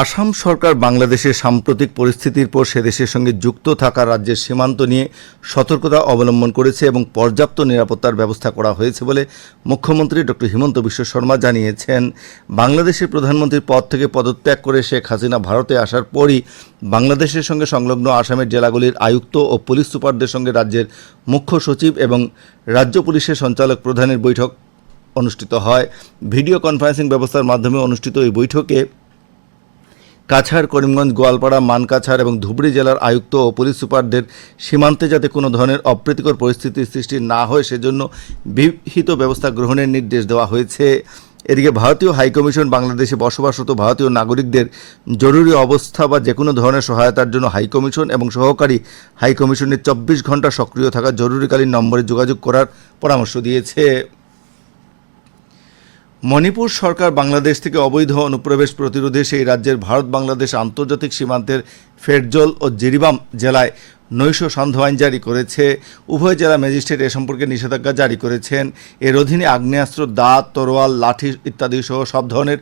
আসাম সরকার বাংলাদেশের সাম্প্রতিক পরিস্থিতির পর সে দেশের সঙ্গে যুক্ত থাকা রাজ্যের সীমান্ত নিয়ে সতর্কতা অবলম্বন করেছে এবং পর্যাপ্ত নিরাপত্তার ব্যবস্থা করা হয়েছে বলে মুখ্যমন্ত্রী ডক্টর হিমন্ত বিশ্ব শর্মা জানিয়েছেন। বাংলাদেশের প্রধানমন্ত্রীর পদ থেকে পদত্যাগ করে শেখ হাসিনা ভারতে আসার পরই বাংলাদেশের সঙ্গে সংলগ্ন আসামের জেলাগুলির আয়ুক্ত ও পুলিশ সুপারদের সঙ্গে রাজ্যের মুখ্য সচিব এবং রাজ্য পুলিশের সঞ্চালক প্রধানের বৈঠক অনুষ্ঠিত হয়। ভিডিও কনফারেন্সিং ব্যবস্থার মাধ্যমে অনুষ্ঠিত এই বৈঠকে কাছাড়, করিমগঞ্জ, গোয়ালপাড়া, মানকাছাড় এবং ধুবড়ী জেলার আয়ুক্ত ও পুলিশ সুপারদের সীমান্তে যাতে কোনো ধরনের অপ্রীতিকর পরিস্থিতির সৃষ্টি না হয় সেজন্য বিহিত ব্যবস্থা গ্রহণের নির্দেশ দেওয়া হয়েছে। এদিকে ভারতীয় হাইকমিশন বাংলাদেশে বসবাসরত ভারতীয় নাগরিকদের জরুরি অবস্থা বা যে কোনো ধরনের সহায়তার জন্য হাইকমিশন এবং সহকারী হাইকমিশনের চব্বিশ ঘণ্টা সক্রিয় থাকা জরুরিকালীন নম্বরে যোগাযোগ করার পরামর্শ দিয়েছে। মণিপুর সরকার বাংলাদেশ থেকে অবৈধ অনুপ্রবেশ প্রতিরোধে সেই রাজ্যের ভারত বাংলাদেশ আন্তর্জাতিক সীমান্তের ফেরজল ও জিরিবাম জেলায় নৈশ সান্ধ্য আইন জারি করেছে। উভয় জেলা ম্যাজিস্ট্রেট এ সম্পর্কে নিষেধাজ্ঞা জারি করেছেন। এর অধীনে আগ্নেয়াস্ত্র, দাঁত, তরোয়াল, লাঠি ইত্যাদি সহ সব ধরনের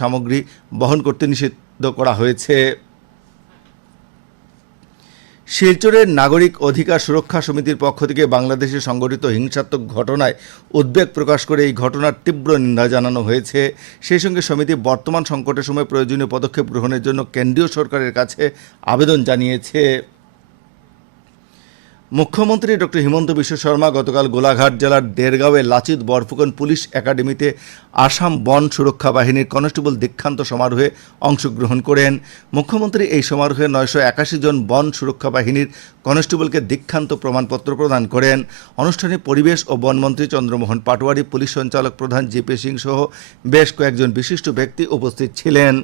সামগ্রী বহন করতে নিষিদ্ধ করা হয়েছে। শিলচরের নাগরিক অধিকার সুরক্ষা সমিতির পক্ষ থেকে বাংলাদেশে সংগঠিত হিংসাত্মক ঘটনায় উদ্বেগ প্রকাশ করে এই ঘটনার তীব্র নিন্দা জানানো হয়েছে। সেই সঙ্গে সমিতি বর্তমান সংকটের সময় প্রয়োজনীয় পদক্ষেপ গ্রহণের জন্য কেন্দ্রীয় সরকারের কাছে আবেদন জানিয়েছে। মুখ্যমন্ত্রী ডক্টর হিমন্ত বিশ্ব শর্মা গতকাল গোলাঘাট জেলার দেরগাঁওয়ে লাচিত বরফুকন পুলিশ একাডেমিতে আসাম বন সুরক্ষা বাহিনীর কনস্টেবল দীক্ষান্ত সমারোহে অংশগ্রহণ করেন। মুখ্যমন্ত্রী এই সমারোহে নয়শো একাশি জন বন সুরক্ষা বাহিনীর কনস্টেবলকে দীক্ষান্ত প্রমাণপত্র প্রদান করেন। অনুষ্ঠানে পরিবেশ ও বনমন্ত্রী চন্দ্রমোহন পাটোয়ারি, পুলিশ সঞ্চালক প্রধান জিপি সিং সহ বেশ কয়েকজন বিশিষ্ট ব্যক্তি উপস্থিত ছিলেন।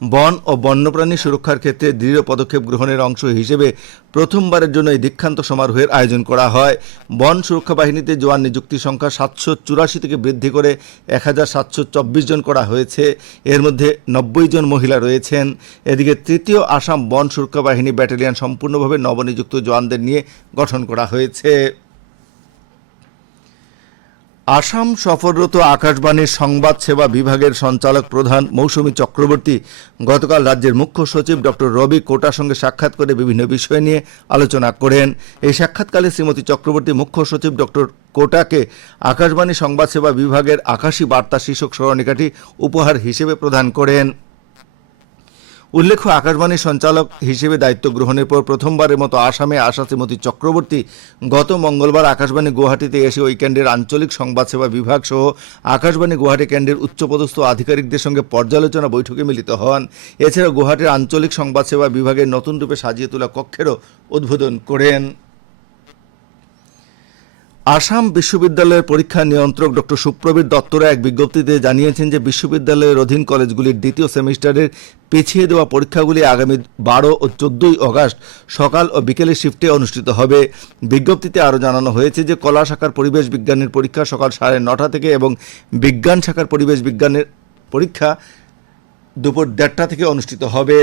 বন ও বন্যপ্রাণী সুরক্ষার ক্ষেত্রে দৃঢ় পদক্ষেপ গ্রহণের অংশ হিসেবে প্রথমবারের জন্য এই দীক্ষান্ত সমারোহের আয়োজন করা হয়। বন সুরক্ষা বাহিনীতে জোয়ান নিযুক্তির সংখ্যা সাতশো চুরাশি থেকে বৃদ্ধি করে এক হাজার সাতশো চব্বিশ জন করা হয়েছে। এর মধ্যে নব্বই জন মহিলা রয়েছেন। এদিকে তৃতীয় আসাম বন সুরক্ষা বাহিনী ব্যাটালিয়ন সম্পূর্ণভাবে নবনিযুক্ত জওয়ানদের নিয়ে গঠন করা হয়েছে। আসাম সফররত আকাশবাণীর সংবাদ সেবা বিভাগের সঞ্চালক প্রধান মৌসুমী চক্রবর্তী গতকাল রাজ্যের মুখ্য সচিব ডক্টর রবি কোটার সঙ্গে সাক্ষাৎ করে বিভিন্ন বিষয় নিয়ে আলোচনা করেন। এই সাক্ষাৎকালে শ্রীমতী চক্রবর্তী মুখ্য সচিব ডক্টর কোটাকে আকাশবাণী সংবাদ সেবা বিভাগের আকাশী বার্তা শীর্ষক স্মরণিকাটি উপহার হিসেবে প্রদান করেন। উল্লেখ্য, আকাশবাণী সঞ্চালক হিসেবে দায়িত্ব গ্রহণের পর প্রথমবারের মতো আসামে আসা শ্রীমতী চক্রবর্তী গত মঙ্গলবার আকাশবাণী গুয়াহাটিতে এসে ওই কেন্দ্রের আঞ্চলিক সংবাদ সেবা বিভাগ সহ আকাশবাণী গুয়াহাটি কেন্দ্রের উচ্চপদস্থ আধিকারিকদের সঙ্গে পর্যালোচনা বৈঠকে মিলিত হন। এছাড়া গুয়াহাটির আঞ্চলিক সংবাদ সেবা বিভাগের নতুন রূপে সাজিয়ে তোলা কক্ষেরও উদ্বোধন করেন। আসাম বিশ্ববিদ্যালয়ের পরীক্ষা নিয়ন্ত্রক ডক্টর সুপ্রবীর দত্তরা এক বিজ্ঞপ্তিতে জানিয়েছেন যে বিশ্ববিদ্যালয়ের অধীন কলেজগুলির দ্বিতীয় সেমিস্টারের পিছিয়ে দেওয়া পরীক্ষাগুলি আগামী বারো ও চোদ্দই অগাস্ট সকাল ও বিকেলের শিফটে অনুষ্ঠিত হবে। বিজ্ঞপ্তিতে আরও জানানো হয়েছে যে কলা শাখার পরিবেশ বিজ্ঞানের পরীক্ষা সকাল সাড়ে নটা থেকে এবং বিজ্ঞান শাখার পরিবেশ বিজ্ঞানের পরীক্ষা দুপুর দেড়টা থেকে অনুষ্ঠিত হবে।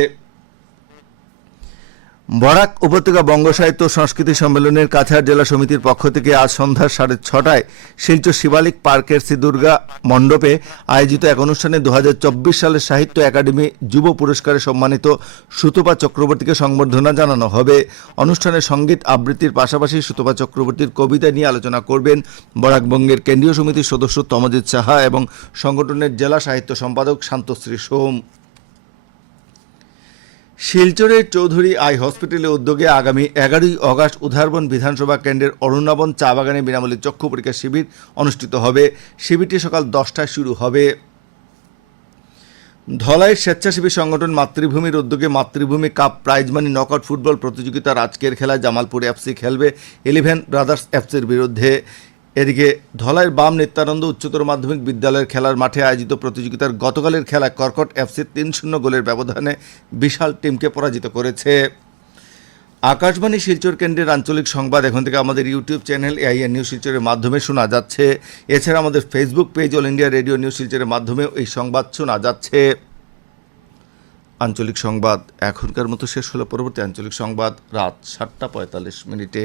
বরাক উপত্যকা বঙ্গ সাহিত্য সংস্কৃতি সম্মেলনের কাছাড় জেলা সমিতির পক্ষ থেকে আজ সন্ধ্যা সাড়ে ছটায় শিলচর শিবালিক পার্কের শ্রীদুর্গা মণ্ডপে আয়োজিত এক অনুষ্ঠানে দুহাজার চব্বিশ সালের সাহিত্য একাডেমি যুব পুরস্কারে সম্মানিত সুতপা চক্রবর্তীকে সংবর্ধনা জানানো হবে। অনুষ্ঠানে সংগীত আবৃত্তির পাশাপাশি সুতপা চক্রবর্তীর কবিতা নিয়ে আলোচনা করবেন বরাকবঙ্গের কেন্দ্রীয় সমিতির সদস্য তমজিৎ সাহা এবং সংগঠনের জেলা সাহিত্য সম্পাদক শান্তশ্রী সোম। শিলচরের চৌধুরী আই হসপিটালের উদ্যোগে আগামী এগারোই অগাস্ট উধারবন বিধানসভা কেন্দ্রের অরুণাবন চা বাগানে বিনামূল্যে চক্ষু পরীক্ষা শিবির অনুষ্ঠিত হবে। শিবিরটি সকাল দশটায় শুরু হবে। ধলাইয়ের স্বেচ্ছাসেবী সংগঠন মাতৃভূমির উদ্যোগে Matribhumi cup prize money knockout football প্রতিযোগিতার আজকের খেলায় জামালপুর এফসি খেলবে ইলেভেন ব্রাদার্স এফসির বিরুদ্ধে। এদিকে ধলাইয়ের বাম নিত্যানন্দ উচ্চতর মাধ্যমিক বিদ্যালয়ের খেলার মাঠে আয়োজিত প্রতিযোগিতার গতকালের খেলায় কর্কট এফসি তিন শূন্য গোলের ব্যবধানে বিশাল টিমকে পরাজিত করেছে। আকাশবাণী শিলচর কেন্দ্রের আঞ্চলিক সংবাদ, এখন থেকে আমাদের ইউটিউব চ্যানেল এআইএন নিউজ শিলচরের মাধ্যমে শোনা যাচ্ছে। এছাড়া আমাদের Facebook page All India Radio news শিলচরের মাধ্যমেও এই সংবাদ শোনা যাচ্ছে। আঞ্চলিক সংবাদ এখনকার মতো শেষ হলো। পরবর্তী আঞ্চলিক সংবাদ রাত সাতটা পঁয়তাল্লিশ মিনিটে।